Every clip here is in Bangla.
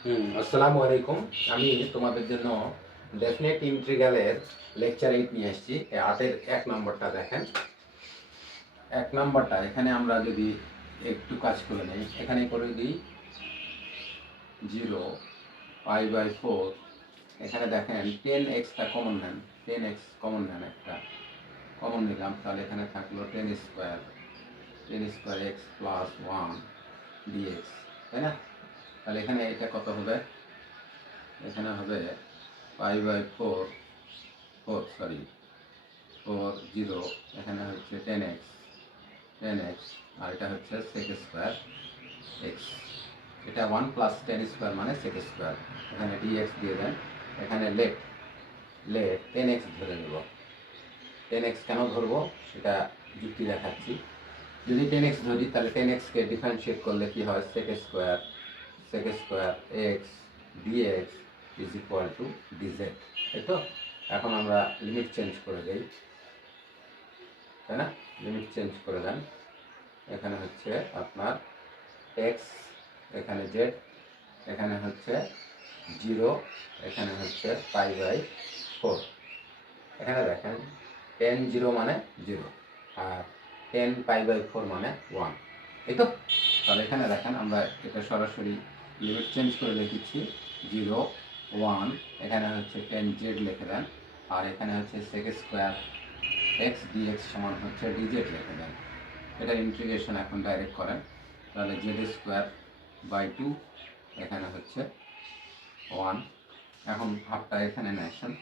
আসসালামু আলাইকুম। আমি তোমাদের জন্য ডেফিনেট ইন্টিগ্রালের লেকচার 8 নিয়ে আসছি। এই 8 এর 1 নম্বরটা দেখেন। 1 নম্বরটা এখানে আমরা যদি একটু কাজ করে নেই, এখানে করে দিই 0 π/4। এখানে দেখেন 10x টা কমন নেন, 10x কমন নেন, একটা কমন নিলাম, তাহলে এখানে থাকলো 10 square, 10 square x plus 1 dx, তাই না? তাহলে এখানে এটা কত হবে? এখানে হবে π/4, 0, এখানে হচ্ছে 10x, আর এটা হচ্ছে sec স্কয়ার x। এটা 1 প্লাস 10 স্কয়ার মানে sec স্কয়ার। এখানে dx দিয়ে দেন। এখানে লেট 10x ধরে নেব। 10x কেন ধরবো সেটা যুক্তি দেখাচ্ছি। যদি 10x ধরি তাহলে 10x কে ডিফারেন্সিয়েট করলে কি হয়? sec square x dx is equal to dz, তাই তো? এখন আমরা লিমিট চেঞ্জ করে দেই, তাই না? লিমিট চেঞ্জ করে দেন। এখানে হচ্ছে আপনার এক্স, এখানে জেড, এখানে হচ্ছে 0, এখানে হচ্ছে π/4। এখানে দেখেন 10 0 মানে 0, আর 10 π/4 মানে 1, এই তো? তাহলে এখানে দেখেন আমরা এটা সরাসরি লিমিট চেঞ্জ করে লিখেছি 0 1, এখানে হচ্ছে 10z লিখে দেন, আর এখানে হচ্ছে sec স্কয়ার x dx সমান হচ্ছে dz লিখে দেন। এটা ইন্টিগ্রেশন এখন ডাইরেক্ট করেন, তাহলে z²/2, এখানে হচ্ছে 1। এখন হাফটা এখানে নেন,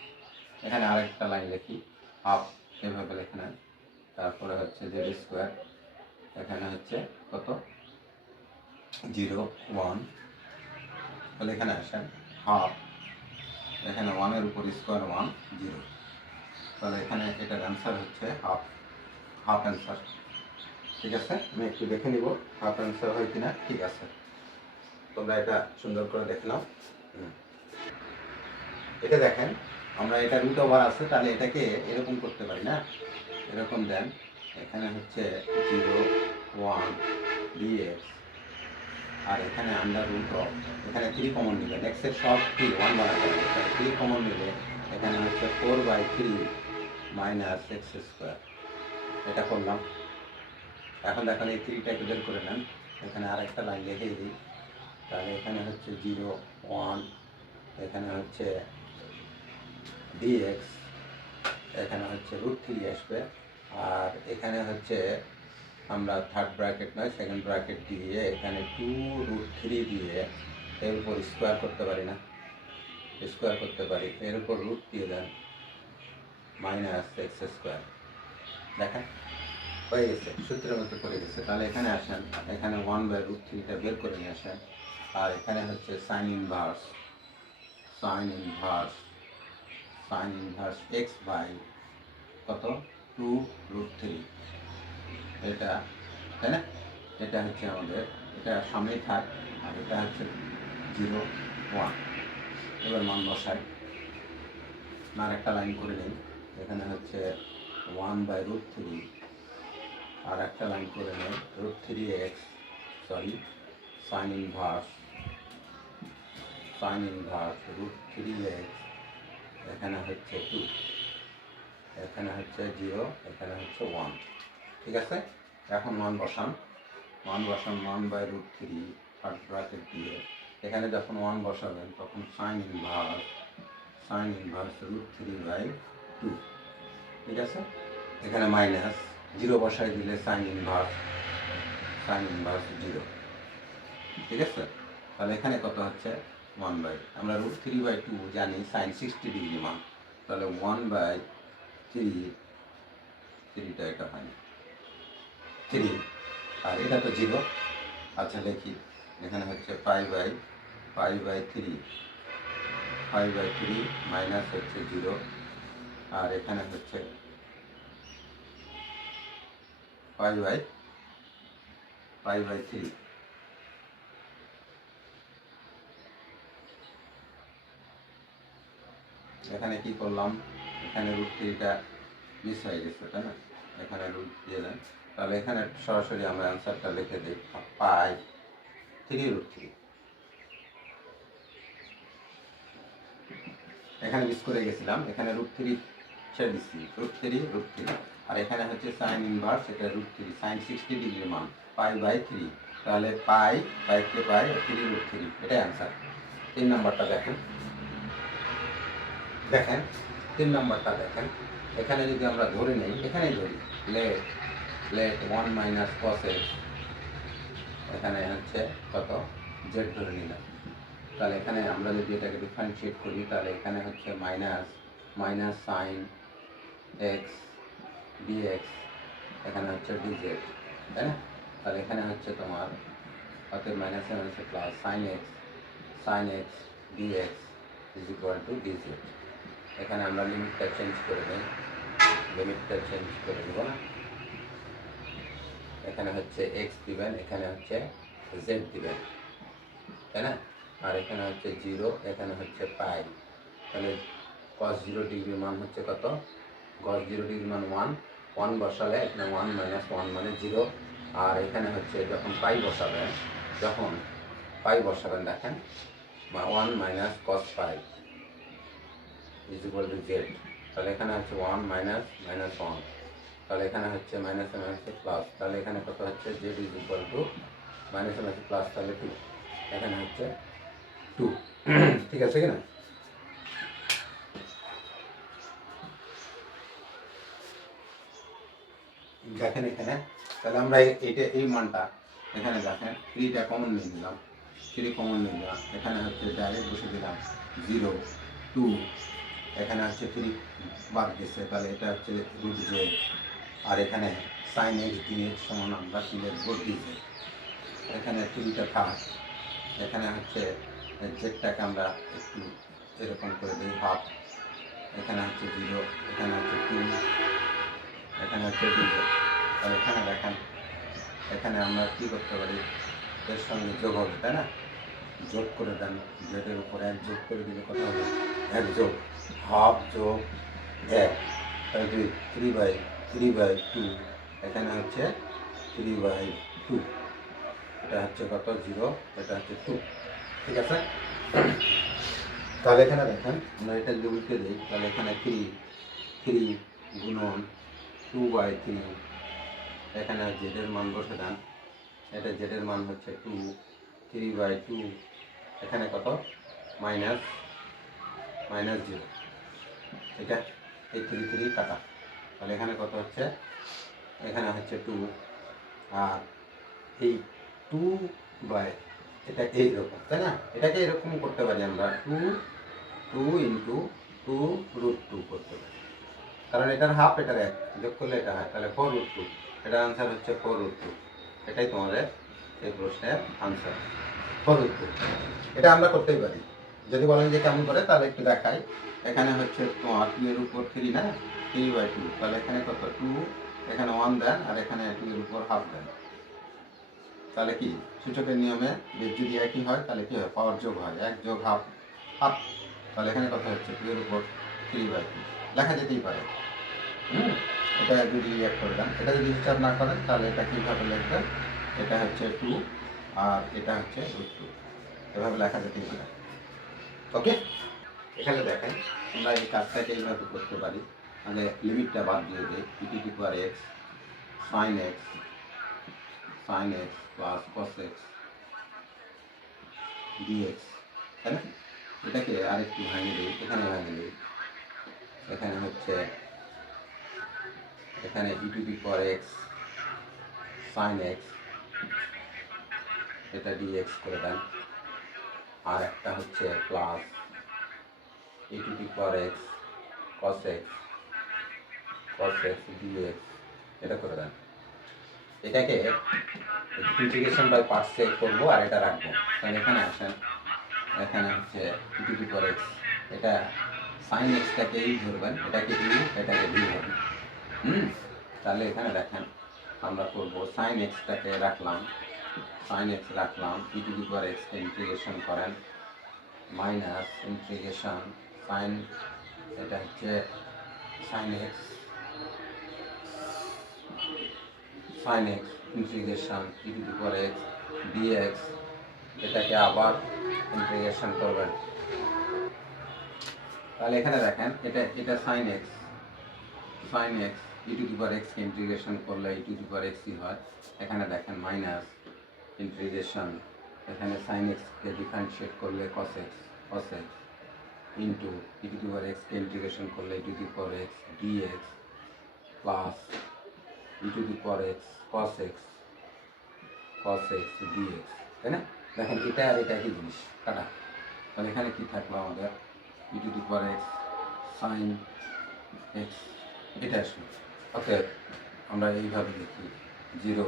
এখানে আরেকটা লাইন লিখি, হাফ এভাবে লিখে নেন। তারপরে হচ্ছে z², এখানে হচ্ছে কত? 0 1, তাহলে এখানে আসেন হাফ, এখানে 1 এর উপর স্কোয়ার 1 0, তাহলে এখানে এটার অ্যান্সার হচ্ছে হাফ অ্যান্সার। ঠিক আছে, আমি একটু দেখে নিব হাফ অ্যান্সার হয় কিনা। ঠিক আছে, তোমরা এটা সুন্দর করে দেখে নাও। এটা দেখেন, আমরা এটা রুট ওভার আছে, তাহলে এটাকে এরকম করতে পারি না? এরকম দেন, এখানে হচ্ছে 0 1 dx, আর এখানে আন্ডার রুট অফ, এখানে 3 কমন নেবেন, x এর সব 3 1 বানাতে হবে, তাহলে 3 কমন নেবে, এখানে হচ্ছে 4/3 মাইনাস এক্স স্কোয়ার। এটা করলাম। এখন দেখেন এই 3টাকে বের করে নেন, এখানে আরেকটা লাইন লিখে দিই, তাহলে এখানে হচ্ছে 0 1, এখানে হচ্ছে dx, এখানে হচ্ছে √3 আসবে, আর এখানে হচ্ছে আমরা থার্ড ব্র্যাকেট নয় সেকেন্ড ব্র্যাকেট দিয়ে এখানে 2√3 দিয়ে এর উপর স্কোয়ার করতে পারি না? স্কোয়ার করতে পারি, এর উপর রুট দিয়ে দেন, মাইনাস এক্স স্কোয়ার। দেখেন হয়ে গেছে, সূত্রের মতো করে গেছে। তাহলে এখানে আসেন, এখানে 1/√3টা বের করে নিয়ে আসেন, আর এখানে হচ্ছে সাইন ইনভার্স এক্স বাই কত? 2√3, এটা, তাই না? এটা হচ্ছে আমাদের, এটা সামনেই থাক, আর এটা হচ্ছে 0 1। এবার মান বসাই, আর একটা লাইন করে নিই, এখানে হচ্ছে 1/√3, আর একটা লাইন করে নেই √3x, সাইন ইনভার্স √3x, এখানে হচ্ছে 2, এখানে হচ্ছে 0, এখানে হচ্ছে 1। ঠিক আছে, এখন মান বসান 1/√3 থার্ড ব্র্যাকেট দিয়ে, এখানে যখন 1 বসাবেন তখন সাইন ইনভার্স √3/2। ঠিক আছে, এখানে মাইনাস 0 বসাই দিলে সাইন ইনভার্স 0। ঠিক আছে, তাহলে এখানে কত হচ্ছে? 1 বাই, আমরা √3/2 জানি সাইন 60 ডিগ্রি মান, তাহলে 1/3টা এটা হয় 3, আর এটা তো 0। আচ্ছা লিখি, এখানে হচ্ছে π/3 মাইনাস হচ্ছে 0, আর এখানে হচ্ছে π/3। এখানে কি করলাম? এখানে √3টা মিস হয়ে গেছে, তাই না? এখানে রুট দিয়ে দেন, তাহলে এখানে সরাসরি আমরা অ্যান্সারটা লিখে দিই, π3√3। এখানে মিস করে গেছিলাম, এখানে √3 ছেড়ে দিচ্ছি, √3 আর এখানে হচ্ছে সাইন ইনভার্স, এটা √3 সাইন 60 ডিগ্রি মান π/3, তাহলে পাই কে পাই 3√3, এটাই অ্যান্সার। 3 নম্বরটা দেখেন, দেখেন 3 নম্বরটা দেখেন, এখানে যদি আমরা ধরে নেই, এখানেই ধরি লেট 1 মাইনাস cos x, এখানে হচ্ছে কত z ধরে নিলাম, তাহলে এখানে আমরা যদি এটাকে ডিফারেন্সিয়েট করি তাহলে এখানে হচ্ছে মাইনাস সাইন এক্স ডিএক্স, এখানে হচ্ছে ডিজেড, তাই না? তাহলে এখানে হচ্ছে তোমার অতএব মাইনাসে মাইনাসে plus sine x dx is equal to dz. এখানে আমরা লিমিটটা চেঞ্জ করে দেব না, এখানে হচ্ছে এক্স দিবেন, এখানে হচ্ছে জেড দিবেন, তাই না? আর এখানে হচ্ছে 0, এখানে হচ্ছে পাই, তাহলে cos 0 ডিগ্রির মান হচ্ছে কত? cos 0 ডিগ্রির মান 1 বসালে এখানে 1 মাইনাস 1 মানে 0, আর এখানে হচ্ছে যখন পাই বসাবেন দেখেন 1 minus cos pi is equal to Z, তাহলে এখানে হচ্ছে 1 মাইনাস 1, তাহলে এখানে হচ্ছে মাইনাসে মাইনাসে প্লাস, তাহলে এখানে কত হচ্ছে জেড ইজ ইকুয়াল টু মাইনাসে মাইনাসে প্লাস, তাহলে 2, এখানে হচ্ছে 2, ঠিক আছে কিনা? দেখেন এখানে, তাহলে আমরা এই মানটা এখানে দেখেন 3টা কমন নিয়ে নিলাম, 3 কমন নিয়ে নিলাম, এখানে হচ্ছে ডাইরেক্ট বসে দিলাম 0 2, এখানে হচ্ছে 3 বাদ গেছে, তাহলে এটা হচ্ছে √z, আর এখানে সাইন এক্স ডিএক্স সমান আমরা কি লিখব ডিজেড, এখানে 3টা থাক, এখানে হচ্ছে জেডটাকে আমরা একটু এরকম করে দিই হাফ, এখানে হচ্ছে 0, এখানে হচ্ছে 2, এখানে হচ্ছে ডিজেড, তাহলে এখানে দেখেন, এখানে আমরা কী করতে পারি, এর সঙ্গে যোগ হবে, তাই না? যোগ করে দেন, জেডের উপর 1 যোগ করে দিলে কত হবে? 1 যোগ হাফ যোগ 1, তাহলে 3/2, এখানে হচ্ছে 3/2, এটা হচ্ছে কত 0, এটা হচ্ছে 2, ঠিক আছে? তাহলে এখানে দেখেন আমরা এটা যদি উল্টে দিই, তাহলে এখানে 3 গুণন 2/3, এখানে জেডের মান বসে দেন, এটা জেডের মান হচ্ছে 2, 3/2, এখানে কত মাইনাস 0, এটা এই 3 কাটা, তাহলে এখানে কত হচ্ছে, এখানে হচ্ছে 2, আর এই 2 বাই এটা এইরকম, তাই না? এটাকে এরকম করতে পারি আমরা 2 ইন্টু 2√2 করতে পারি, কারণ এটার হাফ এটার 1 যোগ করলে এটা হয়, তাহলে 4√2, এটার আনসার হচ্ছে 4√2, এটাই তোমাদের এই প্রশ্নের আনসার 4√2। এটা আমরা করতেই পারি, যদি বলেন যে কেমন করে তাহলে একটু দেখাই, এখানে হচ্ছে তোমার 2 এর উপর 3 না, 3/2, তাহলে এখানে কত 2, এখানে 1 দেন, আর এখানে 2 এর উপর হাফ দেন, তাহলে কি সূচকের নিয়মে যদি একই হয় তাহলে কি হয়, পাওয়ার যোগ হয়, 1 যোগ হাফ, তাহলে এখানে কত হচ্ছে 2 এর উপর 3/2, লেখা যেতেই পারে। এটা যদি এক করে দেন, এটা যদি হিসাব না করেন তাহলে এটা কীভাবে লিখবেন, এটা হচ্ছে 2 আর এটা হচ্ছে √2, এভাবে লেখা যেতেই পারে। ওকে, এখানে দেখেন আমরা এই কাজটাকে এইভাবে করতে পারি, মানে লিমিটটা বাদ দিয়ে দিই, e⁻x sin x plus cos x dx, তাই না? এটাকে আরেকটু ভাঙিয়ে দিই, এখানে ভাঙিয়ে দিই, এখানে হচ্ছে এখানে e⁻x sin x, এটা dx করে দেন, আর একটা হচ্ছে plus e⁻x cos x dx, এটা করে দেন। এটাকে ইন্টিগ্রেশন বাই পার্টসে করবো আর এটা রাখবো, তাহলে এখানে আসেন, এখানে হচ্ছে e⁻x, এটা সাইন এক্সটাকেই ধরবেন, এটাকে এটাকে ধরবেন, তাহলে এখানে দেখেন আমরা করবো সাইন এক্সটাকে রাখলাম, e⁻x কে ইন্টিগ্রেশন করেন, মাইনাস ইন্টিগ্রেশন সাইন, এটা হচ্ছে sine x integration e⁻x dx, এটাকে আবার ইন্টিগ্রেশন করবেন, তাহলে এখানে দেখেন এটা sine x e to the power x কে ইন্টিগ্রেশন করলে ই টু দি পাওয়ার এক্সই হয়। এখানে দেখেন মাইনাস ইন্টিগ্রেশন, এখানে সাইন এক্সকে ডিফারেন্সিয়েট করলে cos x into e to the power এক্সকে ইন্টিগ্রেশন করলে e to the power x dx plus e to the power x cos x dx, তাই না? দেখেন এটা আর এটা একই জিনিস, কাটা। তাহলে এখানে কি থাকলো আমাদের e to the power x sine x, এটা আসবে। অতএব আমরা এইভাবে লিখি 0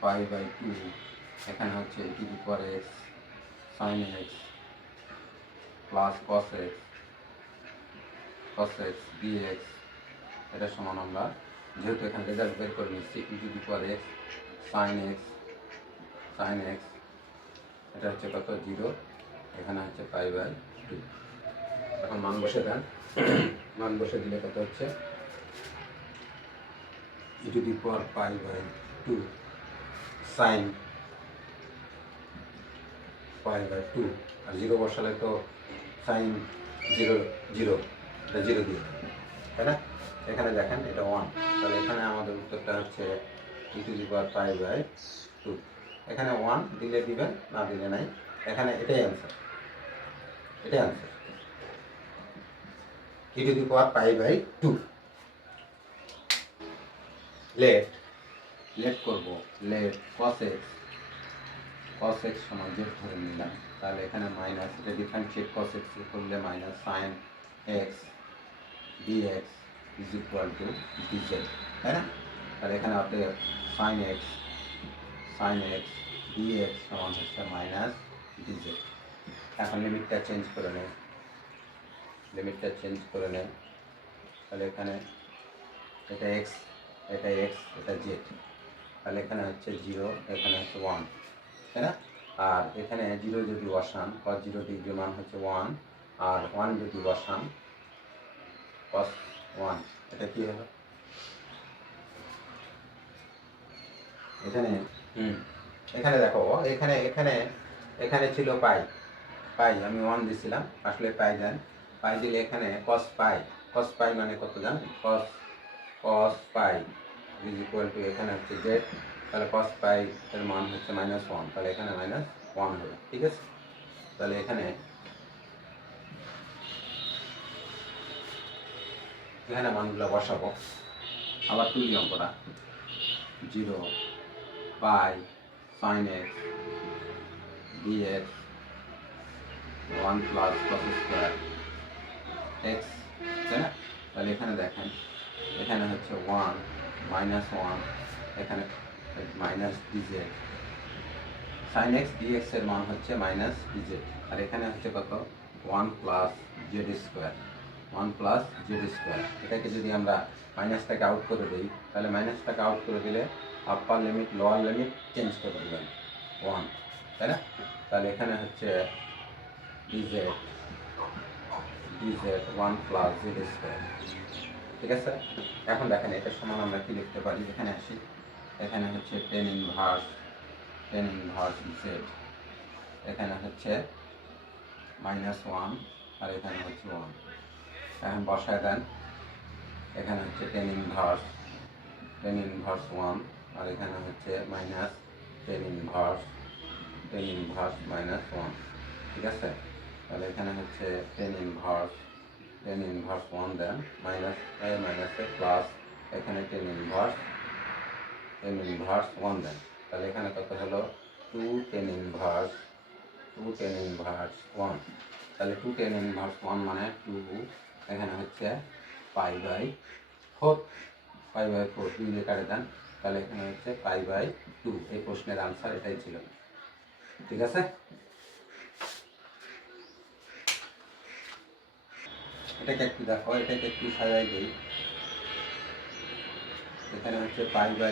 π/2, এখানে হচ্ছে e to the power x sine x plus cos x dx, এটা সমান আমরা যেহেতু এখানে রেজাল্ট বের করে নিচ্ছি e to the power x sine x, এটা হচ্ছে কত 0, এখানে হচ্ছে π/2। এখন মান বসে দেন, মান বসে দিলে কত হচ্ছে e to the power π/2 sign π/2, আর 0 বসালে তো সাইন 0 এটা 0 দিয়ে, তাই না? এখানে দেখেন এটা 1, তাহলে এখানে আমাদের উত্তরটা হচ্ছে ই টু দি পাওয়ার π/2। এখানে 1 দিলে দিবেন, না দিলে নাই। এখানে এটাই answer e to the power π/2। Let করব, লেট cos x সমান z ধরে নিলাম। তাহলে এখানে মাইনাস, এটা ডিফারেন্সিয়েট cos x করলে minus sine x dx is equal to dz, তাই না? তাহলে এখানে আপনি সাইন এক্স ডিএক্স সমান হচ্ছে মাইনাস dz। এখন লিমিটটা চেঞ্জ করে নেন, তাহলে এখানে এটা এক্স এটা জেড, তাহলে এখানে হচ্ছে 0, এখানে হচ্ছে 1, তাই না? আর এখানে 0 যদি বসান cos 0 ডিগ্রি মান হচ্ছে 1, আর 1 যদি বসান cos 1, এটা কি হলো? এখানে দেখো, এখানে ছিল পাই, আমি 1 দিছিলাম, আসলে পাই দেন, পাই দিলে এখানে cos পাই মানে কত জানেন? cos pi is equal two, এখানে হচ্ছে z, তাহলে cos পাই এর মান হচ্ছে -1, তাহলে এখানে -1 হবে, ঠিক আছে? তাহলে এখানে মানগুলো বসাবো, আবার তুলি অঙ্কটা 0 pi sine x dx 1 plus cos square x, তাই না? তাহলে এখানে দেখেন, এখানে হচ্ছে 1 -1, এখানে minus dz, sine x dx এর মান হচ্ছে মাইনাস ডিজেড, আর এখানে হচ্ছে কত 1 প্লাস জেড স্কোয়ার, এটাকে যদি আমরা মাইনাসটাকে আউট করে দিই, তাহলে মাইনাসটাকে আউট করে দিলে আপার লিমিট লোয়ার লিমিট চেঞ্জ করে দেবেন 1, তাই না? তাহলে এখানে হচ্ছে ডিজেড 1 প্লাস জেড স্কোয়ার, ঠিক আছে? এখন দেখেন এটা সমান আমরা কি লিখতে পারি, এখানে আসি, এখানে হচ্ছে টেন ইনভার্স জেড, এখানে হচ্ছে -1, আর এখানে হচ্ছে 1, এখন বসায় দেন, এখানে হচ্ছে টেন ইনভার্স 1, আর এখানে হচ্ছে মাইনাস টেন ইনভার্স -1, ঠিক আছে? তাহলে এখানে হচ্ছে টেন ইনভার্স 1 দেন, মাইনাস প্লাস, এখানে টেন ইনভার্স 1 দেন, তাহলে এখানে কত হলো 2 টেন ইনভার্স 1, তাহলে 2 টেন ইনভার্স 1 মানে 2, এখানে হচ্ছে π/4, 2 দিয়ে কাটে দেন, তাহলে এখানে হচ্ছে π/2। এই প্রশ্নের আনসার এটাই ছিল, ঠিক আছে? এটাকে একটু দেখো, এটাকে একটু সাজাই দিই, এখানে হচ্ছে π/2,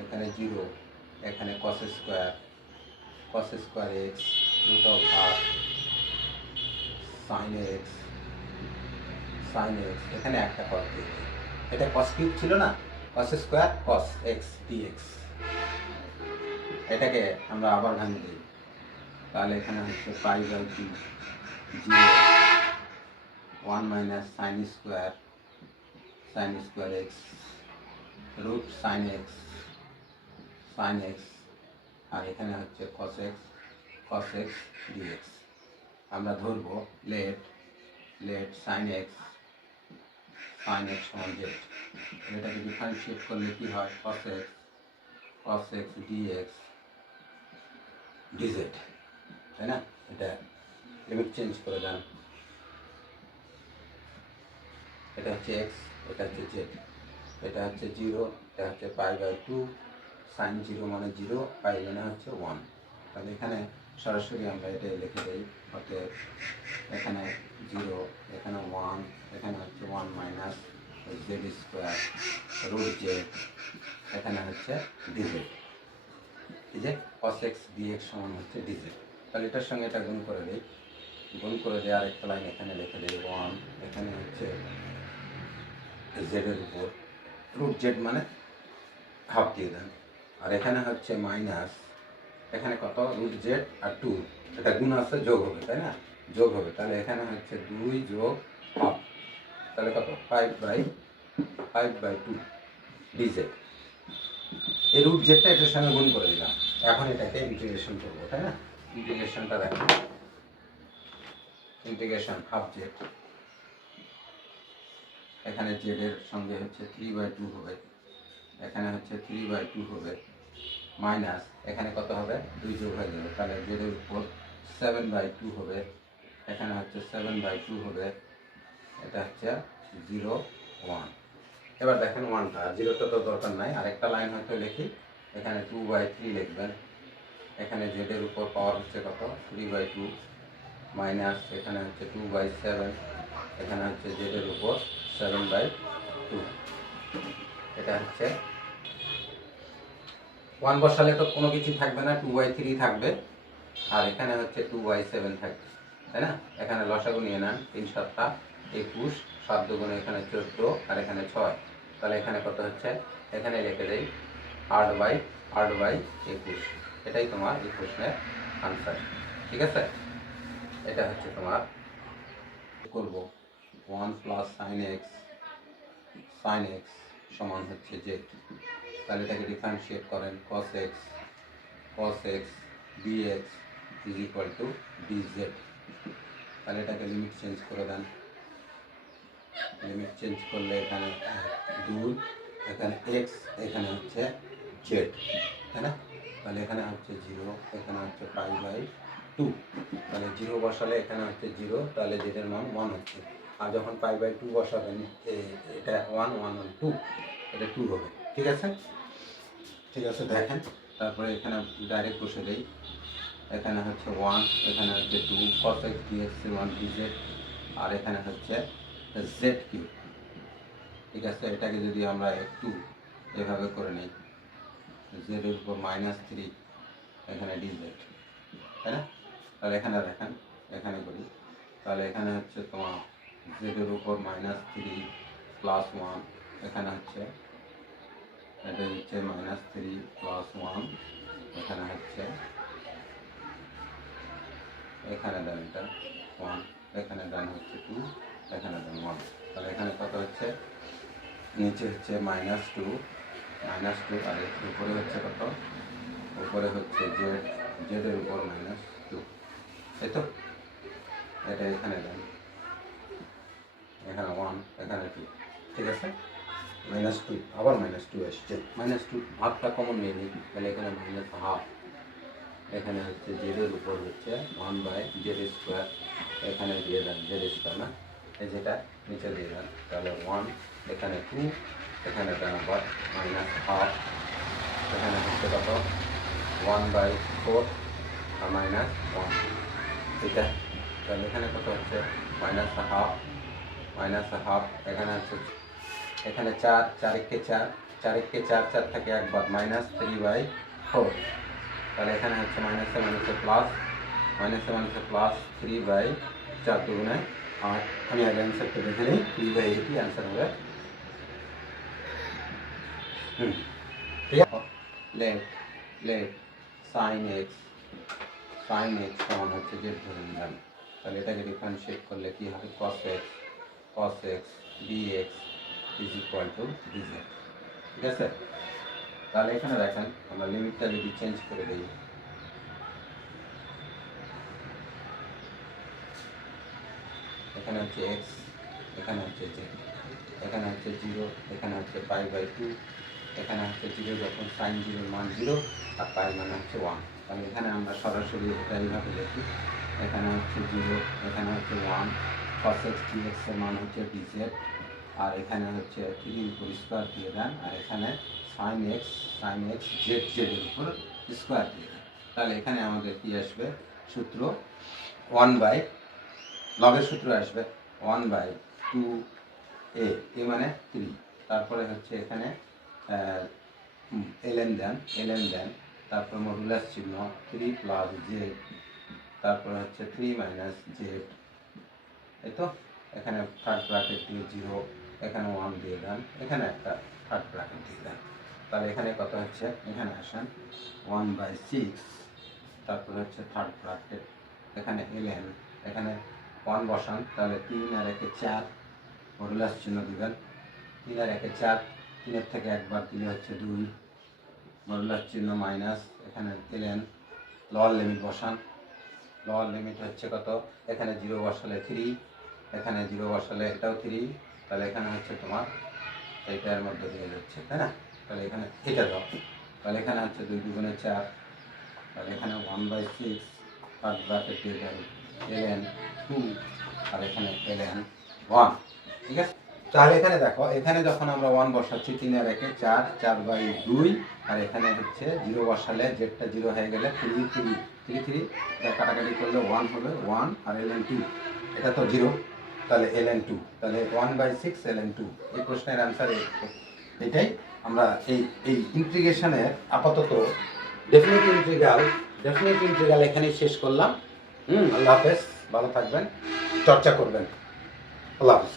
এখানে 0, এখানে cos square x root of আর সাইন এক্স, এখানে একটা cos দিয়েছি, এটা cos কিউব ছিল না, cos square cos x dx, এটাকে আমরা আবার ভাঙে দিই, তাহলে এখানে হচ্ছে π/2 0, 1 minus sine square x root sine x আর এখানে হচ্ছে কস এক্স ডিএক্স। আমরা ধরবো লেট সাইন এক্স সমান জেড। এটাকে ডিফারেন্সিয়েট করলে কি হয়, কস এক্স ডিজেড, তাই না? এটা লিমিট চেঞ্জ করে দেন, এটা হচ্ছে এক্স, এটা হচ্ছে জেড, এটা হচ্ছে 0, এটা হচ্ছে π/2, সাইন 0 মানে 0, পাই মানে হচ্ছে 1। তাহলে এখানে সরাসরি আমরা এটা লিখে দিই, অতএব এখানে 0, এখানে 1, এখানে হচ্ছে 1 minus z square root z, এখানে হচ্ছে ডিজেড। এই যে cos x dx সমান হচ্ছে ডিজেড। তাহলে এটার সঙ্গে এটা গুণ করে দিই, গুণ করে দিয়ে আরেকটা লাইন এখানে লিখে দিই 1, এখানে হচ্ছে জেডের উপর রুট জেড মানে হাফ দিয়ে দেন, আর এখানে হচ্ছে মাইনাস, এখানে কত রুট জেড আর 2, এটা গুণ আছে, যোগ হবে, তাই না? যোগ হবে, তাহলে এখানে হচ্ছে 2 যোগ হাফ, তাহলে কত 5/2 ডিজেড। এই রুট জেডটা এটার সঙ্গে গুণ করে দিলাম, এখন এটাকে ইন্টিগ্রেশন করবো, তাই না? ইন্টিগ্রেশনটা দেখো, ইন্টিগ্রেশন হাফ জেড, এখানে জেডের সঙ্গে হচ্ছে 3/2 হবে, এখানে হচ্ছে 3/2 হবে, মাইনাস এখানে কত হবে, 2 যোগ হয়ে যাবে, তাহলে জেডের উপর 7/2 হবে, এখানে হচ্ছে 7/2 হবে, এটা হচ্ছে 0, 1। এবার দেখেন 1টা, 0টা তো দরকার নাই, আরেকটা লাইন হয়তো লিখি, এখানে 2/3 লিখবেন, এখানে জেডের উপর পাওয়ার হচ্ছে কত, 3/2, মাইনাস এখানে হচ্ছে 2/7, এখানে হচ্ছে জেডের উপর 7/2, এটা হচ্ছে 1 বসালে তো কোনো কিছু থাকবে না, 2/3 থাকবে, আর এখানে হচ্ছে 2/7 থাকবে, তাই না? এখানে লসাগু নিয়ে নেন, 3 × 7 = 21, 7 দুগুণে এখানে 14, আর এখানে 6, তাহলে এখানে কত হচ্ছে, এখানে লিখে দেই 8/21, এটাই তোমার এই প্রশ্নের আনসার। ঠিক আছে, এটা হচ্ছে তোমার করব 1 প্লাস সাইন এক্স সমান হচ্ছে জেড। তাহলে এটাকে ডিফারেন্সিয়েট করেন, cos x dx is equal to dz। তাহলে এটাকে লিমিট চেঞ্জ করে দেন, লিমিট চেঞ্জ করলে এখানে 2, এখানে x, এখানে হচ্ছে z, তাই না? তাহলে এখানে হচ্ছে 0, এখানে হচ্ছে π/2, তাহলে 0 বসালে এখানে হচ্ছে 0, তাহলে z এর মান 1 হচ্ছে, আর যখন π/2 বসাবেন এটা 1, 1, 1, 2, এটা 2 হবে। ঠিক আছে, ঠিক আছে, দেখেন তারপরে এখানে ডাইরেক্ট বসে দেই, এখানে হচ্ছে 1, এখানে হচ্ছে 2, cos x dx 1 dz, আর এখানে হচ্ছে z3। ঠিক আছে, এটাকে যদি আমরা একটু এভাবে করে নিই, z এর উপর -3, এখানে dz, তাই না? তাহলে এখানে দেখেন, এখানে করি, তাহলে এখানে হচ্ছে তোমার z এর উপর -3 প্লাস 1, এখানে হচ্ছে এটা হচ্ছে -3 প্লাস 1, এখানে হচ্ছে, এখানে দেন এটা 1, এখানে দেন হচ্ছে 2, এখানে দেন 1, তাহলে এখানে কত হচ্ছে, নিচে হচ্ছে -2, আর উপরে হচ্ছে কত, উপরে হচ্ছে জেডের উপর -2, তাই তো? এটা এখানে দেন, এখানে 1, এখানে 2, ঠিক আছে, -2, আবার -2 আসছে, -2 হাফটা কমন নিয়ে নিই, তাহলে এখানে -1/2, এখানে হচ্ছে জেডের উপর হচ্ছে 1/z², এখানে দিয়ে দেন z², না এই যেটা নিচে দিয়ে দেন, তাহলে 1, এখানে 2, এখানে দেন আবার -1/2, এখানে হচ্ছে কত 1/4 আর -1, এটা, তাহলে এখানে কত হচ্ছে -1/2, এখানে হচ্ছে, এখানে 4, 4 × 4, 4 × 4, 4 থাকে একবার, -3/4, তাহলে এখানে হচ্ছে মাইনাসে মাইনাসে প্লাস, প্লাস 3/4 দুগুণে 8, আমি আগে অ্যান্সারটা দেখে নিই, 3/80 অ্যান্সার হবে। ঠিক আছে, লেট সাইন এক্স সমান হচ্ছে জেড ধরে নিলাম, তাহলে এটাকে ডিফারেন্সিয়েট করলে কি হবে, cos x cos x dx is equal to dz। ঠিক আছে, তাহলে এখানে দেখেন আমরা লিমিটটা যদি চেঞ্জ করে দিই, এখানে হচ্ছে x, এখানে হচ্ছে z, এখানে হচ্ছে 0, এখানে হচ্ছে π/2, এখানে হচ্ছে 0 যখন sin 0 মান 0 আর পাই মানে হচ্ছে 1। তাহলে এখানে আমরা সরাসরি এটা এইভাবে লিখি, এখানে হচ্ছে 0, এখানে হচ্ছে 1, cos x dx এর মান হচ্ছে dz, আর এখানে হচ্ছে 3 উপর স্কোয়ার দিয়ে দেন, আর এখানে sin x z এর উপর স্কোয়ার দিয়ে দেন। তাহলে এখানে আমাদের কি আসবে সূত্র 1 বাই লগের সূত্র আসবে 1/2a, এ মানে 3, তারপরে হচ্ছে এখানে ln দেন, তারপর মডুলাস চিহ্ন 3 প্লাস জেড, তারপরে হচ্ছে 3 মাইনাস জেড, এই তো এখানে থার্ড ব্র্যাকেট দিয়ে 0, এখানে 1 দিয়ে দেন, এখানে একটা থার্ড ব্র্যাকেট দিয়ে দেন। তাহলে এখানে কত হচ্ছে, এখানে আসেন 1/6, তারপরে হচ্ছে থার্ড ব্র্যাকেট, এখানে ln, এখানে 1 বসান, তাহলে 3 আর 1 4, মডুলাস চিহ্ন দিবেন, 3 আর 1 4, 3 থেকে একবার দিলে হচ্ছে 2, মডুলাস চিহ্ন মাইনাস, এখানে ln, লোয়ার লিমিট বসান, লোয়ার লিমিট হচ্ছে কত, এখানে 0 বসালে 3, এখানে 0 বসালে এটাও 3, তাহলে এখানে হচ্ছে তোমার এইটার মধ্যে দিয়ে যাচ্ছে, তাই না? তাহলে এখানে এটা দাও, তাহলে এখানে হচ্ছে 2 2 4, তাহলে এখানে 1/6 থার্ড ব্র্যাকেট দিয়ে দেন ln 2, আর এখানে ln 1। ঠিক আছে, তাহলে এখানে দেখো, এখানে যখন আমরা 1 বসাচ্ছি 3 আর 1 4, 4/2, আর এখানে হচ্ছে 0 বসালে জেডটা 0 হয়ে গেলে 3 এটা কাটাকাটি করলে 1 হবে, 1 আর ln 2, এটা তো 0, তাহলে ln 2, তাহলে 1/6 ln 2। এই প্রশ্নের অ্যান্সার এটাই। আমরা এই ইন্টিগ্রেশনের আপাতত ডেফিনিট ইন্টিগ্রাল এখানেই শেষ করলাম। আল্লাহ হাফেজ, ভালো থাকবেন, চর্চা করবেন। আল্লাহ হাফেজ।